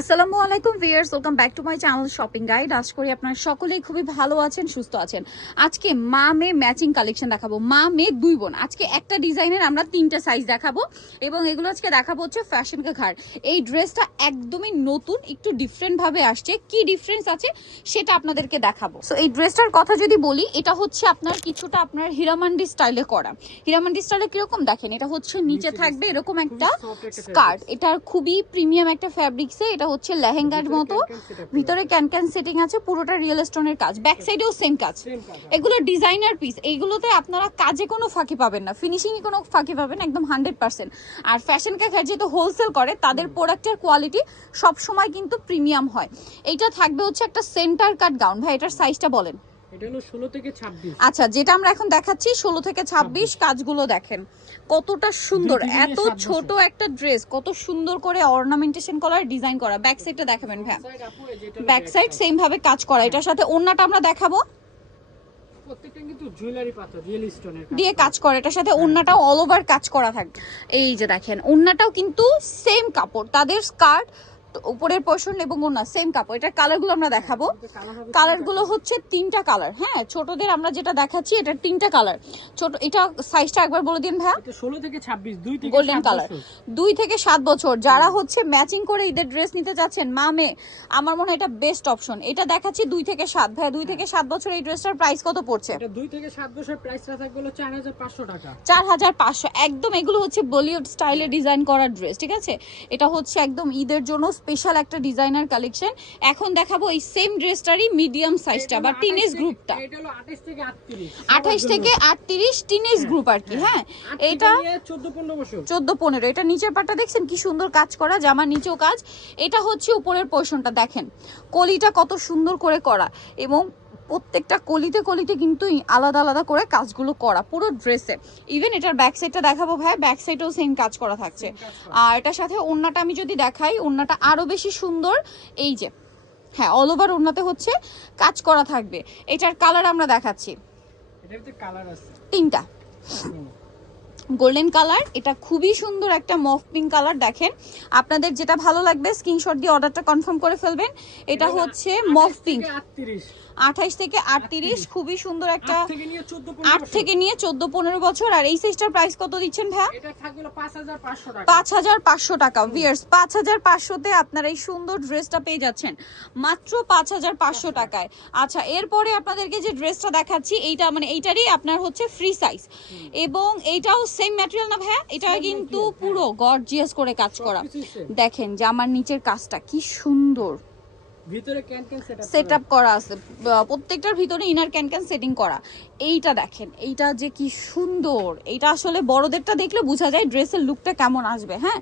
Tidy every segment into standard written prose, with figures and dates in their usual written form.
আসসালামু আলাইকুম viewers, welcome back to my channel shopping guide. আশা করি আপনারা সকলেই খুবই ভালো আছেন, সুস্থ আছেন। আজকে মা মেয়ে ম্যাচিং কালেকশন দেখাবো। মা মেয়ে দুই বোন, আজকে একটা ডিজাইনের আমরা তিনটা সাইজ দেখাবো এবং এগুলো আজকে দেখাবো হচ্ছে ফ্যাশন কা ঘর। এই ড্রেসটা একদমই নতুন, একটু ডিফারেন্ট ভাবে আসছে। কি ডিফারেন্স আছে সেটা আপনাদেরকে দেখাবো। সো এই ড্রেসটার কথা যদি বলি, এটা হচ্ছে আপনার কিছুটা আপনার হীরামান্ডি স্টাইলে করা। হীরামান্ডি স্টাইলে কিরকম দেখেন, এটা হচ্ছে নিচে থাকবে এরকম একটা স্কার্ট। এটার খুবই প্রিমিয়াম একটা ফ্যাব্রিক্সে, এটা হচ্ছে লেহেঙ্গার মতো, ভিতরে ক্যান সেটিং আছে, পুরোটা রিয়েল স্টোনের কাজ, ব্যাক সাইডেও সেম কাজ। এগুলো ডিজাইনার পিস, এইগুলোতে আপনারা কাজে কোনো ফাঁকি পাবেন না, ফিনিশিং এ কোনো ফাঁকি পাবেন না, একদম 100%। আর ফ্যাশন ক্যাফে যেহেতু হোলসেল করে, তাদের প্রোডাক্টের কোয়ালিটি সব সময় কিন্তু প্রিমিয়াম হয়। এইটা থাকবে হচ্ছে একটা সেন্টার কাট গাউন। ভাই এটার সাইজটা বলেন। এটা হলো 16 থেকে 26। আচ্ছা, যেটা আমরা এখন দেখাচ্ছি 16 থেকে 26। কাজগুলো দেখেন কতটা সুন্দর, এত ছোট একটা ড্রেস কত সুন্দর করে অর্নামেন্টেশন করা, ডিজাইন করা। ব্যাক সাইডটা দেখাবেন ভাই। ব্যাক সাইড সেম ভাবে কাজ করা। এটার সাথে ওন্নাটা আমরা দেখাবো, প্রত্যেকটা কিন্তু জুয়েলারি পাথর রিয়েল স্টোনের দিয়ে কাজ করে। এটার সাথে ওন্নাটাও অল ওভার কাজ করা থাকবে। এই যে দেখেন ওন্নাটাও কিন্তু সেম কাপড়, তাদের স্কার্ট উপরের পোর্শন এবং ওন্না সেম কাপড়। এটার কালারগুলো আমরা দেখাবো। কালারগুলো হচ্ছে তিনটা কালার। হ্যাঁ, ছোটদের আমরা যেটা দেখাচ্ছি এটার তিনটা কালার। ছোট এটা সাইজটা একবার বলে দিন ভাই। এটা 16 থেকে 26, 2 থেকে গোল্ডেন কালার, 2 থেকে 7 বছর যারা হচ্ছে ম্যাচিং করে ঈদের ড্রেস নিতে চাচ্ছেন মা মেয়ে, আমার মনে হয় এটা বেস্ট অপশন। এটা দেখাচ্ছি 2 থেকে 7। ভাই 2 থেকে 7 বছর এই ড্রেসটার প্রাইস কত পড়ছে? এটা 2 থেকে 7 বছর প্রাইসটা থাকবে হলো 4500 টাকা। 4500 একদম। এগুলো হচ্ছে বলিউড স্টাইলে ডিজাইন করা ড্রেস, ঠিক আছে? এটা হচ্ছে একদম ঈদের জন্য স্পেশাল একটা ডিজাইনার কালেকশন। এখন দেখাবো এই সেম ড্রেসটারই মিডিয়াম সাইজটা বা টিনেজ গ্রুপটা। এটা হলো 28 থেকে 38, 28 থেকে 38 টিনেজ গ্রুপ আর কি। হ্যাঁ, এটা 14-15 বছর, 14-15। এটা নিচের পাটটা দেখছেন কি সুন্দর কাজ করা, জামার নিচেও কাজ। এটা হচ্ছে উপরের পোর্শনটা দেখেন, কলিটা কত সুন্দর করে করা এবং প্রত্যেকটা কলিতে কলিতে কিন্তু আলাদা আলাদা করে কাজগুলো করা পুরো ড্রেসে। ইভেন এটার ব্যাক সাইডটা দেখাবো ভাই, ব্যাক সাইডেও সেম কাজ করা থাকছে। আর এটার সাথে ওড়নাটা আমি যদি দেখাই, ওড়নাটা আরো বেশি সুন্দর। এই যে হ্যাঁ, অল ওভার ওড়নাতে হচ্ছে কাজ করা থাকবে। এটার কালার আমরা দেখাচ্ছি, এটার ভিতরে কালার আছে তিনটা। গোল্ডেন কালার, এটা খুবই সুন্দর একটা মফ পিঙ্ক কালার। দেখেন আপনাদের যেটা ভালো লাগবে স্ক্রিনশট দিয়ে অর্ডারটা কনফার্ম করে ফেলবেন। এটা হচ্ছে মফ পিঙ্ক, 28 থেকে 38, খুবই সুন্দর একটা। 8 থেকে নিয়ে 14-15 বছর। আর এই সাইজটার প্রাইস কত দিচ্ছেন ভাই? এটা থাকবে 5500 টাকা। 5500 টাকা। ভিউয়ার্স 5500 তে আপনারা এই সুন্দর ড্রেসটা পেয়ে যাচ্ছেন মাত্র 5500 টাকায়। আচ্ছা, এরপরে আপনাদেরকে যে ড্রেসটা দেখাচ্ছি, এইটা মানে এইটারই আপনার হচ্ছে ফ্রি সাইজ এবং এইটাও সেম ম্যাটেরিয়াল না ভাই? এটা কিন্তু পুরো গর্জিয়াস করে কাজ করা। দেখেন জামার নিচের কাজটা কি সুন্দর, ভিতরে ক্যান সেটআপ করা আছে, প্রত্যেকটার ভিতরে ইনার ক্যান সেটিং করা। এইটা দেখেন, এইটা যে কি সুন্দর। এইটা আসলে বড়দেরটা দেখলে বোঝা যায় ড্রেসের লুকটা কেমন আসবে। হ্যাঁ,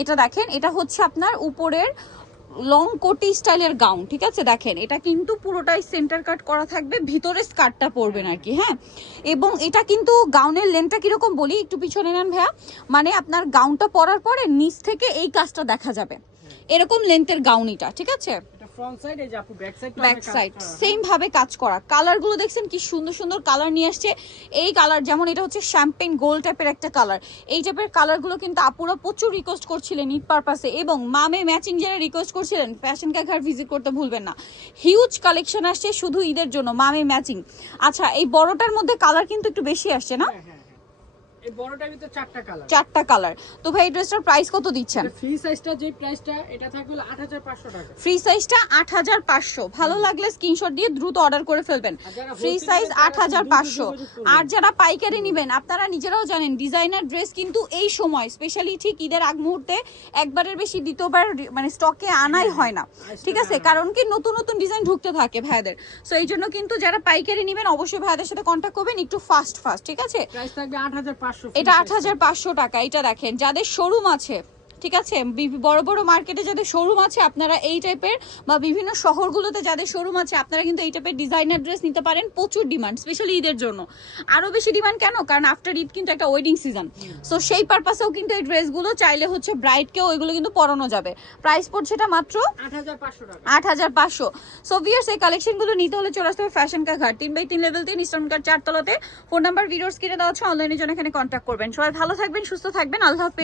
এটা দেখেন, এটা হচ্ছে আপনার উপরের লং কোটি স্টাইলের গাউন, ঠিক আছে? দেখেন এটা কিন্তু পুরোটাই সেন্টার কাট করা থাকবে, ভিতরে স্কার্টটা পরবে নাকি। হ্যাঁ, এবং এটা কিন্তু গাউনের লেন্থটা কিরকম বলি, একটু পিছনে নেন ভাইয়া। মানে আপনার গাউনটা পরার পরে নিচ থেকে এই কাজটা দেখা যাবে, এরকম লেন্থের গাউন এটা, ঠিক আছে? ফ্রন্ট সাইড, এই যে আপু ব্যাক সাইড সেম ভাবে কাজ করা। কালারগুলো দেখছেন কি সুন্দর সুন্দর কালার নিয়ে আসছে। এই কালার যেমন এটা হচ্ছে শ্যাম্পেন গোল্ড টাইপের একটা কালার। এই টাইপের কালারগুলো কিন্তু আপুরা প্রচুর রিকোয়েস্ট করছিলেন ঈদ পারপাসে, এবং মামে ম্যাচিং যারা রিকোয়েস্ট করছিলেন ফ্যাশন কা ঘর ভিজিট করতে ভুলবেন না। হিউজ কালেকশন আসছে শুধু ঈদের জন্য মামে ম্যাচিং। আচ্ছা, এই বড়টার মধ্যে কালার কিন্তু একটু বেশি আসছে না? এই বড়টার ভিতরে 4টা কালার, 4টা কালার। তো ভাই ড্রেসটার প্রাইস কত দিচ্ছেন? ফ্রি সাইজটা যে প্রাইসটা এটা থাকবে 8500 টাকা। ফ্রি সাইজটা 8500। ভালো লাগলে স্ক্রিনশট দিয়ে দ্রুত অর্ডার করে ফেলবেন। Free size 8500। আর যারা পাইকারি নেবেন, আপনারা নিজেরাও জানেন ডিজাইনার ড্রেস কিন্তু এই সময় স্পেশালি ঠিক ঈদের আগ মুহূর্তে একবারের বেশি দ্বিতীয়বার মানে স্টকে আনাই হয় না, ঠিক আছে? কারণ কি নতুন নতুন ডিজাইন ঢুকতে থাকে ভাইদের। সো এই জন্য কিন্তু যারা পাইকারি নেবেন অবশ্যই ভাইদের সাথে কন্ট্যাক্ট করবেন একটু ফাস্ট, ঠিক আছে? প্রাইস থাকবে 8500। এটা 8500 টাকা। এটা দেখেন যাদের শোরুম আছে, ঠিক আছে, বড় বড় মার্কেটে যাদের শোরুম আছে, আপনারা এই টাইপের বা বিভিন্ন শহরগুলোতে যাদের শোরুম আছে, আপনারা কিন্তু এই টাইপের ডিজাইনার ড্রেস নিতে পারেন। প্রচুর ডিমান্ড, স্পেশালি ঈদের জন্য আরো বেশি ডিমান্ড। কেন? কারণ আফটার ঈদ কিন্তু একটা ওয়েডিং সিজন। সো সেই পারপাসেও কিন্তু এই ড্রেসগুলো চাইলে হচ্ছে ব্রাইডকেও এগুলো কিন্তু পরানো যাবে। প্রাইস পড়ছে এটা মাত্র 8500 টাকা। 8500। সো ভিউয়ার্স এই কালেকশনগুলো নিতে হলে চলে আসতে হবে ফ্যাশন কা ঘর, 3x3 লেভেল 3 ইস্টার্ন কার 4 তলাতে। ফোন নাম্বার ভিডিওর স্ক্রিনে দেওয়া আছে, অনলাইনের জন্য এখানে কন্ট্যাক্ট করবেন। সবাই ভালো থাকবেন, সুস্থ থাকবেন, আল্লাহ হাফেজ।